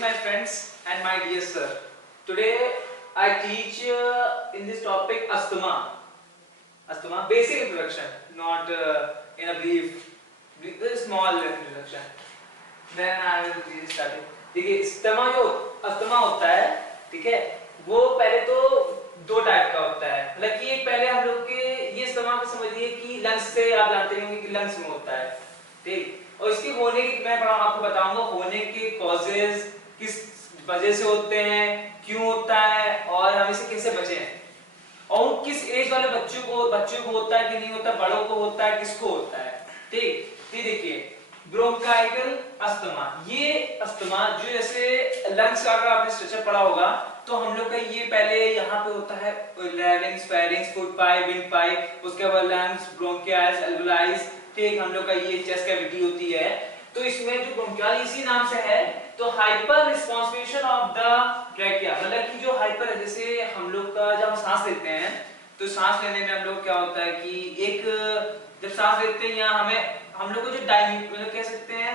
evening, my friends and my dear sir. Today I teach in this topic asthma. Asthma, basic introduction, not in a brief, very small introduction. Then I will be starting. देखिए asthma होता है, ठीक है, वो पहले तो दो type का होता है। मतलब कि एक पहले हम लोग के ये अस्थमा को समझिए कि लंग्स से आप जानते होंगे कि लंग्स में होता है, ठीक। और इसके होने की मैं आपको बताऊंगा होने के कॉजेज, किस वजह से होते हैं, क्यों होता है और हम इसे कैसे बचें, और किस एज वाले बच्चों को होता है कि नहीं होता, बड़ों को होता है, किसको होता है, ठीक। तो देखिए ब्रोंकाइटल अस्थमा, ये अस्थमा जो जैसे लंग्स का अगर आपने स्ट्रक्चर पढ़ा होगा तो हम लोग का ये पहले यहाँ पे होता है larynx, pharynx, foot pipe, wind pipe, उसके बाद लंग्स, ब्रोंकियाल्स, अल्वेओलाइज, ठीक। हम लोग का ये चेस्ट कैविटी होती है। तो इसमें जो ब्रोंकियल इसी नाम से है, तो हाइपर रिस्पांसिफिकेशन ऑफ द ट्रैकिया, मतलब कि जो हाइपर है, जैसे हम लोग का जब हम सांस लेते हैं तो सांस लेने में हम लोग क्या होता है कि एक जब सांस लेते हैं या हम लोग को जो मतलब कह सकते हैं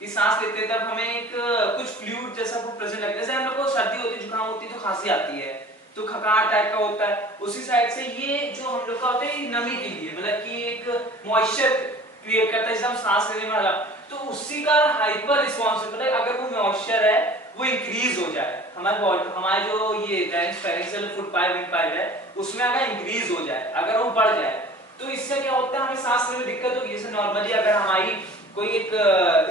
कि सांस लेते हैं तब हमें एक कुछ फ्लूइड जैसा वो प्रेजेंट लगता है। जैसे हम लोग को सर्दी होती है, जुकाम होती है तो खांसी आती है तो खकार टाइप का होता है, उसी साइड से ये जो हम लोग का होता है नमी के लिए, मतलब कि एक मॉइस्चर क्रिएट करता है जैसे हम सांस लेने वाला, तो उसी का हाइपर रिस्पांस, मतलब अगर वो मॉइस्चर है वो इंक्रीज हो जाए, हमारे जो ये larynx, pharynx, foot pipe, wind pipe है उसमें अगर इंक्रीज हो जाए, अगर वो बढ़ जाए तो इससे क्या होता है हमें सांस लेने में दिक्कत होगी। जैसे नॉर्मली अगर हमारी कोई एक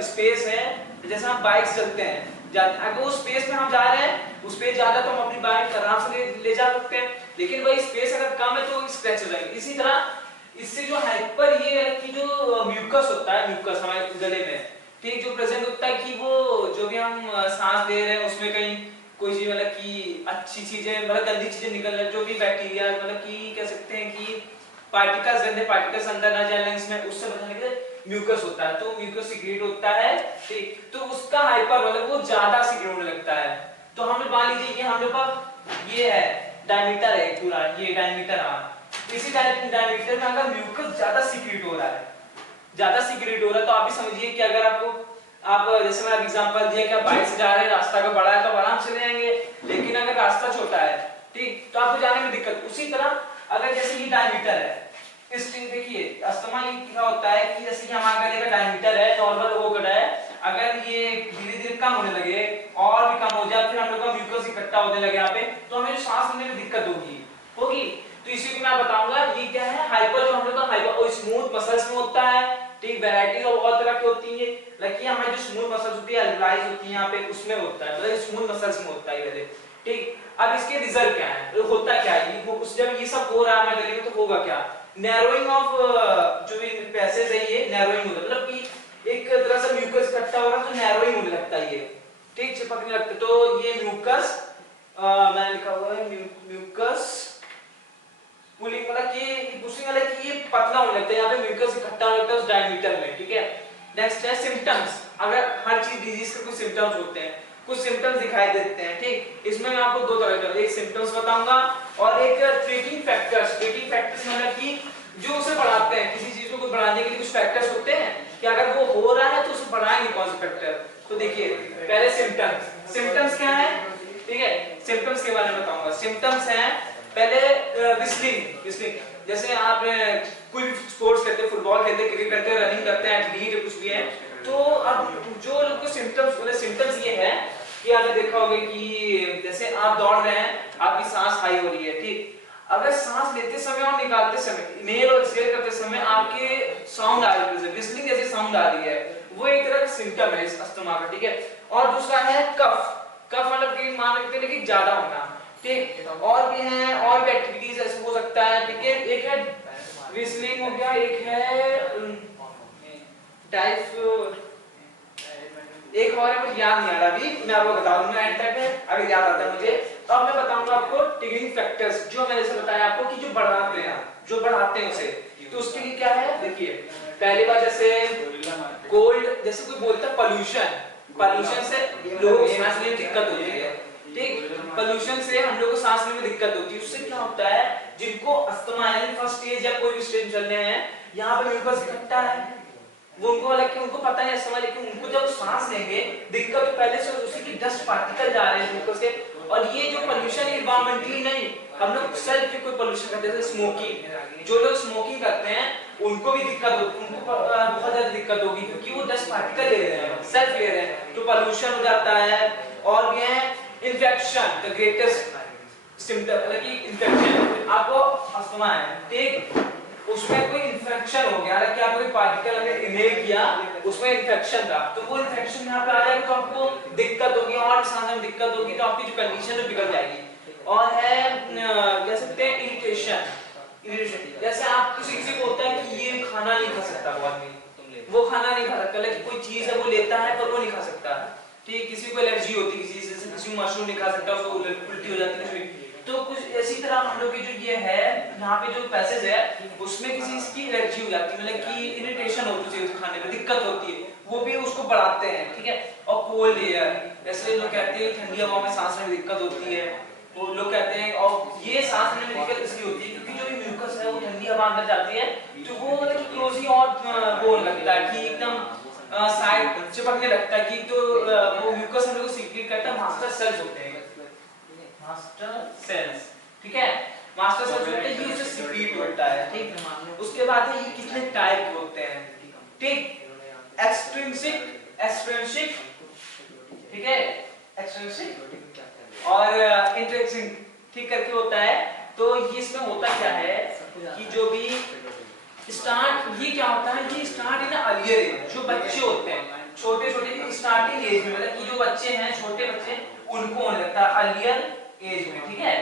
स्पेस है, जैसे हम बाइक चलते हैं, अगर उस स्पेस में हम जा रहे हैं, उस स्पेस ज्यादा तो हम अपनी बाइक आराम से ले जा सकते हैं, लेकिन वही स्पेस अगर कम है तो स्क्रैच हो जाएगी। इसी तरह इससे जो हाइपर ये है कि जो म्यूकस होता है, म्यूकस हमारे गले में, ठीक, जो प्रेजेंट होता है कि वो जो भी हम सांस ले रहे हैं उसमें कहीं कोई चीज मतलब कि अच्छी चीजें, मतलब गंदी चीजें निकल रही, जो भी बैक्टीरिया, मतलब कि कह सकते हैं कि पार्टिकल्स, गंदे पार्टिकल्स अंदर ना जाए लंग्स में, उससे बचने के लिए म्यूकस होता है, तो म्यूकस सीक्रेट होता है, ठीक। तो उसका हाइपर मतलब वो ज्यादा सीक्रेट होने लगता है। तो हम मान लीजिए ये हम लोग का ये है डायमीटर है पूरा, ये डायमीटर है, इसी डायमीटर में अगर म्यूकस ज्यादा सीक्रेट हो रहा है, तो आप भी समझिए कि अगर आप जैसे मैंने एग्जांपल दिया कि आप बाइक से जा रहे हैं, रास्ता का बड़ा है तो आराम से जाएंगे, लेकिन अगर रास्ता छोटा है, ठीक, तो आपको जाने में दिक्कत। उसी तरह अगर जैसे ये डायमीटर है, इस चीज देखिए अस्थमा ये क्या होता है कि जैसे कि हमारे गले का डायमीटर है, नॉर्मल लोगों का है, अगर ये धीरे-धीरे कम होने लगे और भी कम हो जाए, फिर हम लोग का म्यूकस इकट्ठा होने लगे यहाँ पे, तो हमें सांस लेने में दिक्कत होगी। तो इसी को मैं बताऊंगा ये क्या है हाइपर, जो हम लोग का हाइपर और स्मूथ मसल्स में होता है, ठीक। वैरायटीज ऑफ बहुत तरह की होती है, लेकिन हमारी जो स्मूथ मसल्स होती है, अल्वेओलाइज होती है यहाँ पे, उसमें होता है, मतलब स्मूथ मसल्स में होता है ये, ठीक। अब इसके रिजल्ट क्या है, तो होता क्या है ये, उस जब ये सब हो रहा है हमारे गले में तो होगा क्या, नैरोइंग ऑफ जो भी पैसेज है ये नैरोइंग होता है, मतलब कि एक तरह से म्यूकस इकट्ठा हो रहा है तो नैरोइंग होने लगता है ये, ठीक, चिपकने लगता है। तो ये म्यूकस मैंने लिखा हुआ है म्यूकस पुलिंग, मतलब कि पुशिंग वाला कि ये पतला होने लगता है, यहाँ पे म्यूकस इकट्ठा होने लगता है उस डायमीटर में, ठीक है। नेक्स्ट है सिम्टम्स, अगर हर चीज डिजीज के कुछ सिम्टम्स होते हैं, कुछ सिम्टम्स दिखाई देते हैं, ठीक। इसमें मैं आपको दो तरह के एक सिम्टम्स बताऊंगा और एक ट्रीटिंग फैक्टर्स। ट्रीटिंग फैक्टर्स मतलब कि जो उसे बढ़ाते हैं, किसी चीज को बढ़ाने के लिए कुछ फैक्टर्स होते हैं कि अगर वो हो रहा है तो उसे बढ़ाएंगे कौन से फैक्टर। तो देखिए पहले सिम्टम्स क्या है, ठीक है, सिम्टम्स के बारे में बताऊंगा। सिम्टम्स हैं पहले विस्लिंग, जैसे आप कोई स्पोर्ट्स खेलते हैं, फुटबॉल खेलते हैं, क्रिकेट करते हैं, रनिंग करते हैं, एथलीट कुछ भी है, तो अब जो लोग को सिम्टम्स ये है कि आपने देखा होगा कि जैसे आप दौड़ रहे हैं, आपकी सांस हाई हो रही है, ठीक। अगर सांस लेते समय और निकालते समय, इनहेल और एक्सहेल करते समय आपके साउंड आ रही है, विस्लिंग जैसी साउंड आ रही है, वो एक तरह का सिम्टम है इस अस्थमा का, ठीक है। और दूसरा है कफ मतलब कि मान लेते हैं कि ज्यादा होना, ठीक। और भी है, और भी एक्टिविटीज ऐसे हो सकता है, ठीक है। एक है विस्लिंग हो गया, एक है टाइप, एक और है मुझे याद नहीं आ रहा अभी, मैं आपको बता दूंगा एंड तक में अगर याद आता है मुझे। तो अब मैं बताऊंगा आपको ट्रिगरिंग फैक्टर्स, जो मैंने जैसे बताया आपको कि जो बढ़ाते हैं उसे, तो उसके लिए क्या है देखिए, पहली बात जैसे कोल्ड, जैसे कोई बोलता है पोल्यूशन से लोगों को सांस लेने में दिक्कत होती है, ठीक। पोल्यूशन से हम लोग को सांस लेने में दिक्कत होती है, उससे क्या होता है जिनको अस्थमा है फर्स्ट स्टेज या कोई भी स्टेज चल रहे हैं, यहाँ पे म्यूकस इकट्ठा है, वो उनको हालांकि उनको पता नहीं अस्थमा, लेकिन उनको जब सांस लेंगे दिक्कत तो पहले से उसी की डस्ट पार्टिकल जा रहे हैं उनको से। और ये जो पोल्यूशन इन्वायरमेंटली नहीं, हम लोग सेल्फ कोई पोल्यूशन करते हैं जैसे स्मोकिंग, जो लोग स्मोकिंग करते हैं उनको भी दिक्कत होती है, उनको बहुत ज्यादा दिक्कत होगी क्योंकि वो डस्ट पार्टिकल ले रहे हैं, सेल्फ ले रहे हैं, तो पोल्यूशन हो जाता है। और भी है इन्फेक्शन, द ग्रेटेस्ट सिम्टम मतलब कि इन्फेक्शन, आपको अस्थमा है ठीक, उसमें कोई इन्फेक्शन हो गया, हालांकि आपने कोई पार्टिकल अगर इनहेल किया उसमें इन्फेक्शन था, तो वो इन्फेक्शन यहाँ पे आ जाएगा तो आपको दिक्कत होगी और सांस में दिक्कत होगी, तो आपकी जो कंडीशन है बिगड़ जाएगी। और है कह सकते हैं इरिटेशन, जैसे आप किसी को होता है कि ये खाना नहीं खा सकता, वो आदमी वो खाना नहीं खा सकता, लेकिन कोई चीज है वो लेता है पर वो नहीं खा सकता ठीक, किसी को एलर्जी होती है किसी से, किसी को मशरूम नहीं खा सकता, उसको उल्टी हो जाती है। तो कुछ इसी तरह हम लोग की जो ये है यहाँ पे जो पैसेज है उसमें किसी की एलर्जी हो जाती है, मतलब कि इरिटेशन होती है, खाने में दिक्कत होती है, वो भी उसको बढ़ाते हैं ठीक है। और कोल्ड एयर, जैसे लोग कहते हैं ठंडी हवा में सांस में दिक्कत होती है, वो लोग कहते हैं, और ये सांस लेने में दिक्कत इसलिए होती है क्योंकि जो म्यूकस है वो ठंडी हवा अंदर जाती है, तो वो मतलब क्लोजी और वो लगता है कि एकदम साइड चिपकने लगता है कि तो वो म्यूकस हम लोग को सीक्रेट करता है, मास्टर सेल्स होते हैं, मास्टर सेल्स ठीक है, मास्टर सेल्स होते हैं, ये उससे सीक्रेट होता है ठीक। उसके बाद है ये कितने टाइप के होते हैं ठीक, एक्सट्रिंसिक, एक्सट्रिंसिक ठीक है, एक्सट्रिंसिक और इंट्रिंसिक ठीक करके होता है। तो ये इसमें होता क्या है कि जो भी स्टार्ट, ये क्या होता है, ये स्टार्ट इन अर्लियर एज, जो बच्चे होते हैं छोटे छोटे स्टार्टिंग एज में, मतलब कि जो बच्चे हैं छोटे बच्चे उनको होने लगता है अर्लियर एज में ठीक है,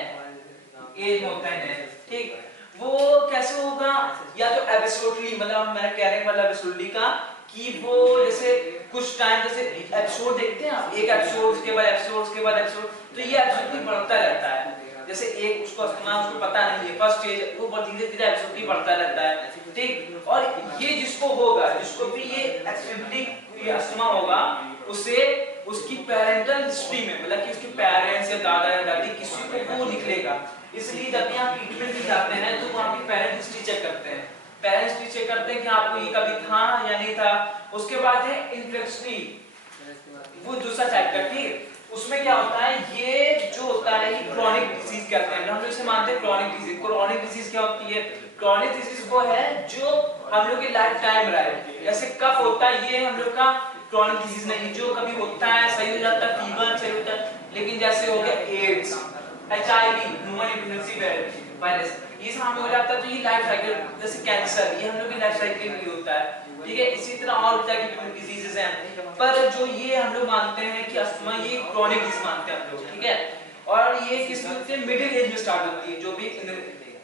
एज में होता है ठीक। वो कैसे होगा, या तो एपिसोडली, मतलब मैं कह रहे हैं मतलब एपिसोडली का कि वो जैसे कुछ टाइम जैसे एपिसोड देखते हैं आप, एक एपिसोड उसके बाद एपिसोड उसके बाद एपिसोड, तो ये एपिसोड बढ़ता रहता है, जैसे एक उसको अस्थमा उसको पता नहीं है फर्स्ट स्टेज, वो धीरे धीरे एपिसोड बढ़ता रहता है ठीक। और ये जिसको होगा, जिसको भी ये एक्सीडेंटली अस्थमा होगा, उसे उसकी पेरेंटल हिस्ट्री में, मतलब कि उसके पेरेंट्स या दादा या दादी किसी को वो निकलेगा, इसलिए जब भी आप ट्रीटमेंट भी जाते हैं तो वो आपकी पेरेंट हिस्ट्री चेक करते हैं, पेरेंट्स हिस्ट्री चेक करते हैं कि आपको ये कभी था या नहीं था। उसके बाद है इंट्रेक्शनी, वो दूसरा चैप्टर ठीक, उसमें क्या होता है, ये जो होता है ये क्रॉनिक डिजीज कहते हैं, हम लोग इसे मानते हैं क्रॉनिक डिजीज। क्रॉनिक डिजीज क्या होती है, क्रॉनिक डिजीज वो है जो हम लोग की लाइफ टाइम रहे, जैसे कफ होता है ये हम लोग का क्रॉनिक डिजीज नहीं, जो कभी होता है सही हो जाता है, फीवर सही होता है, लेकिन जैसे हो गया AIDS, HIV, human immunity virus, ये सब हो जाता है, तो ये लाइफ साइकिल, जैसे कैंसर ये हम लोग की लाइफ साइकिल में होता है ठीक है। इसी तरह और होता है कि डिजीजेस हैं, पर जो ये हम लोग मानते हैं कि अस्थमा ये क्रॉनिक डिजीज मानते हैं हम लोग ठीक है। और ये किस मिडिल एज में स्टार्ट होती है, जो भी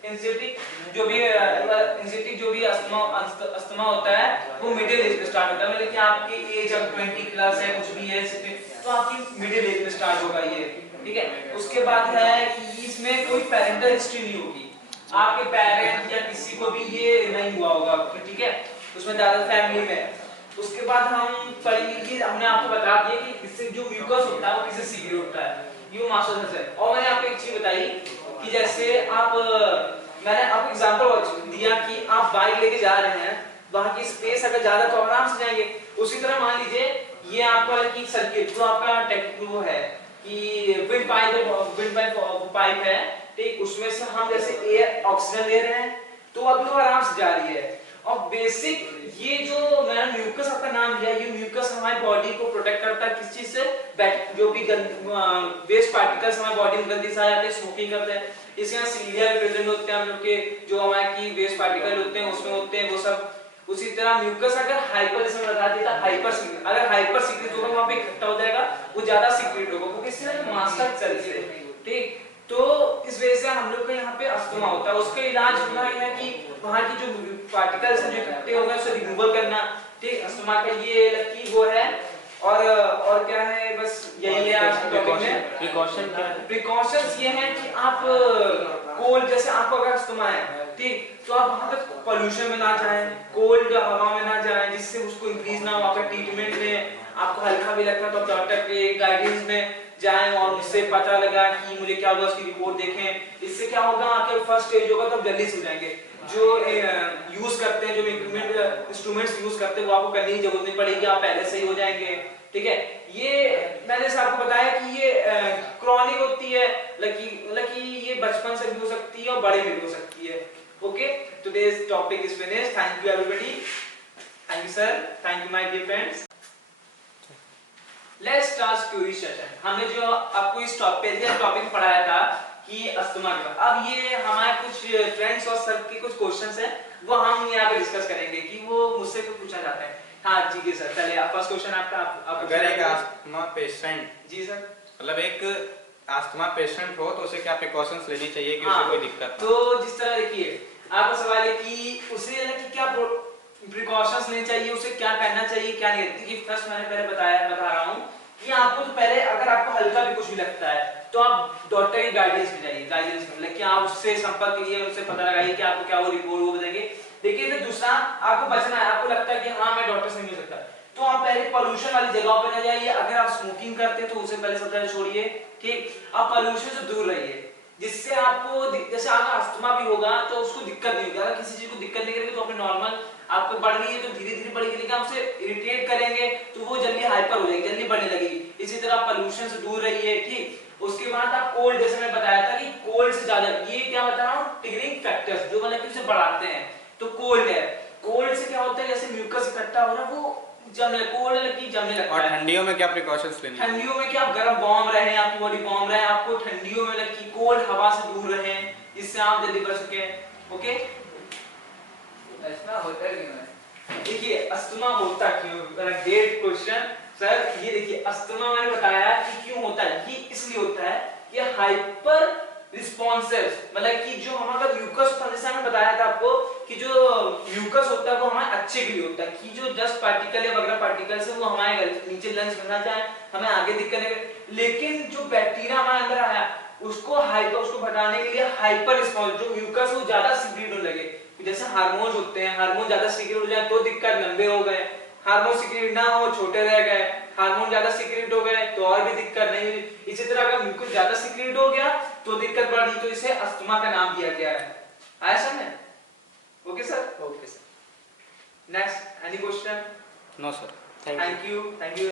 एंजाइटी जो भी अस्थमा होता है वो मिडिल एज में स्टार्ट होता है, मतलब कि आपकी एज अब 20 प्लस है कुछ भी है तो आपकी मिडिल एज में स्टार्ट होगा ये ठीक है। उसके बाद है कि इसमें कोई पेरेंटल हिस्ट्री नहीं होगी, आपके पेरेंट या किसी को भी ये नहीं हुआ होगा ठीक है, उसमें ज्यादा फैमिली में। उसके बाद हम पढ़ेंगे कि हमने आपको बता दिया कि इससे जो म्यूकस होता है वो किससे सीक्रेट होता है, ये मास्टर सेल्स है। और मैंने आपको एक चीज बताई कि जैसे आप मैंने आपको एग्जांपल दिया कि आप बाइक लेके जा रहे हैं, वहां की स्पेस अगर ज्यादा तो आराम से जाएंगे, उसी तरह मान लीजिए ये आपका की सर्किट जो आपका वो है कि विंड पाइप है ठीक, उसमें से हम जैसे एयर ऑक्सीजन ले रहे हैं तो अब वो आराम से जा रही है। और बेसिक ये जो मैंने म्यूकस आपका नाम लिया, ये म्यूकस हमारी बॉडी को प्रोटेक्ट करता है किस चीज से, जो भी वेस्ट पार्टिकल्स हमारी बॉडी में गंदगी से आ जाते हैं, स्मोकिंग करते हैं, इसमें सीलिया प्रेजेंट होते हैं हम लोग के, जो हमारे की वेस्ट पार्टिकल होते हैं उसमें होते हैं वो सब। उसी तरह म्यूकस अगर हाइपर, जैसे बता दिया था हाइपर सीक्रेट, अगर हाइपर सीक्रेट होगा वहां पे इकट्ठा हो जाएगा, वो ज्यादा सीक्रेट होगा क्योंकि इससे मास्टर सेल्स है ठीक। तो इस वजह से हम लोग को यहाँ पे अस्थमा होता है, उसका इलाज होना है कि वहाँ की जो पार्टिकल्स हैं जो इकट्ठे हो गए उसे रिमूवल करना ठीक। अस्थमा का ये लकी वो है। और क्या है, बस यही है आज के टॉपिक में। प्रिकॉशन क्या है? प्रिकॉशंस ये हैं कि आप कोल्ड, जैसे आपको अगर अस्थमा है ठीक, तो आप वहाँ पे पोल्यूशन में ना जाएं, कोल्ड हवा में ना जाएं जिससे उसको इंक्रीज ना हो। आपका ट्रीटमेंट में आपको हल्का भी लगता है तो डॉक्टर के गाइडेंस में जाएं और उससे पता लगा कि मुझे क्या हुआ, उसकी रिपोर्ट देखें। इससे क्या होगा, आपके फर्स्ट स्टेज होगा तो आप जल्दी से हो जाएंगे। जो यूज करते हैं, जो इंस्ट्रूमेंट्स यूज करते हैं वो आपको करने की जरूरत नहीं पड़ेगी, आप पहले से ही हो जाएंगे। ठीक है, ये मैंने जैसे आपको बताया कि ये क्रॉनिक होती है, लकी ये बचपन से भी हो सकती है और बड़े में भी हो सकती है। Okay, today's topic is finished. Thank you everybody, thank you sir, thank you my dear friends. Let's start query session. हमने जो आपको इस टॉपिक पढ़ाया था कि अस्थमा के बाद, अब ये हमारे कुछ फ्रेंड्स और सर के कुछ क्वेश्चंस हैं, वो हम यहाँ पे डिस्कस करेंगे कि वो मुझसे कुछ पूछा जाता है। हाँ जी के सर, चलिए आप फर्स्ट क्वेश्चन आपका आप अगर एक अस्थमा पेशेंट, जी सर, मतलब एक अस्थमा पेशेंट हो तो उसे क्या प्रिकॉशंस लेनी चाहिए कि हाँ, उसे कोई दिक्कत ना तो जिस तरह देखिए आपका सवाल है कि उसे ना कि क्या प्रिकॉशंस लेनी चाहिए, उसे क्या करना चाहिए क्या नहीं। देखिए फर्स्ट मैंने पहले बता रहा हूँ कि आपको तो पहले अगर आपको हल्का भी कुछ भी लगता है तो आप डॉक्टर की गाइडेंस में जाइए, गाइडेंस में मतलब कि आप उससे संपर्क कीजिए, उससे पता लगाइए कि आपको क्या वो रिपोर्ट वो बताएंगे। देखिए फिर दूसरा, आपको बचना है, आपको लगता है कि हाँ मैं डॉक्टर से नहीं मिल सकता, तो आप पहले पोल्यूशन वाली जगहों पे ना जाइए। अगर आप स्मोकिंग करते हैं तो उसे पहले सबसे पहले छोड़िए, ठीक, आप पोल्यूशन से दूर रहिए, जिससे आपको जैसे आपका अस्थमा भी होगा तो उसको दिक्कत नहीं होगी। अगर किसी चीज को दिक्कत नहीं करेंगे तो अपने नॉर्मल आपको बढ़ रही है तो धीरे धीरे बढ़ेगी, लेकिन आप उसे इरिटेट करेंगे तो वो जल्दी हाइपर हो जाएगी, जल्दी बढ़ने लगेगी। इसी तरह आप पोल्यूशन से दूर रहिए, ठीक। उसके बाद आप कोल्ड, जैसे मैं बताया था कि कोल्ड से ज्यादा, ये क्या बता रहा हूँ, ट्रिगरिंग फैक्टर्स जो मतलब कि उसे बढ़ाते हैं। तो कोल्ड है, कोल्ड से क्या होता है, जैसे म्यूकस इकट्ठा हो रहा है वो जमने, कोल्ड लगी जमने लगता और है। ठंडियों में क्या प्रिकॉशंस लेनी चाहिए? ठंडियों में क्या आप गर्म वार्म रहे, आपकी बॉडी वार्म रहे, आपको ठंडियों में लगी कोल्ड हवा से दूर रहे, जिससे आप जल्दी बच सके। ओके, ऐसा होता है क्यों है? देखिए अस्थमा होता क्यों, ग्रेट क्वेश्चन सर। ये देखिए अस्थमा मैंने बताया कि क्यों होता है, ये इसलिए होता है कि हाइपर रिस्पॉन्सिव, मतलब कि जो हमारा म्यूकस होता है, जैसे मैंने बताया था आपको कि जो म्यूकस होता है वो हमारे अच्छे के लिए होता है, कि जो डस्ट पार्टिकल या वगैरह पार्टिकल्स है वो हमारे नीचे लंग्स में ना जाए, हमें आगे दिक्कत नहीं। लेकिन जो बैक्टीरिया हमारे अंदर आया उसको हटाने के लिए हाइपर रिस्पॉन्स, जो म्यूकस वो ज्यादा सीक्रेट होने लगे, जैसे हार्मोन्स होते हैं, हार्मोन ज्यादा सीक्रेट हो जाए तो दिक्कत, लंबे हो गए, हार्मोन सीक्रेट ना हो छोटे रह गए, हार्मोन ज्यादा सीक्रेट हो गए तो और भी दिक्कत नहीं हुई। इसी तरह अगर म्यूकस ज्यादा सीक्रेट हो गया तो दिक्कत बढ़ गई, तो इसे अस्थमा का नाम दिया गया है। आया समझ? Okay sir, okay sir. Next any question? No sir, thank you, thank you.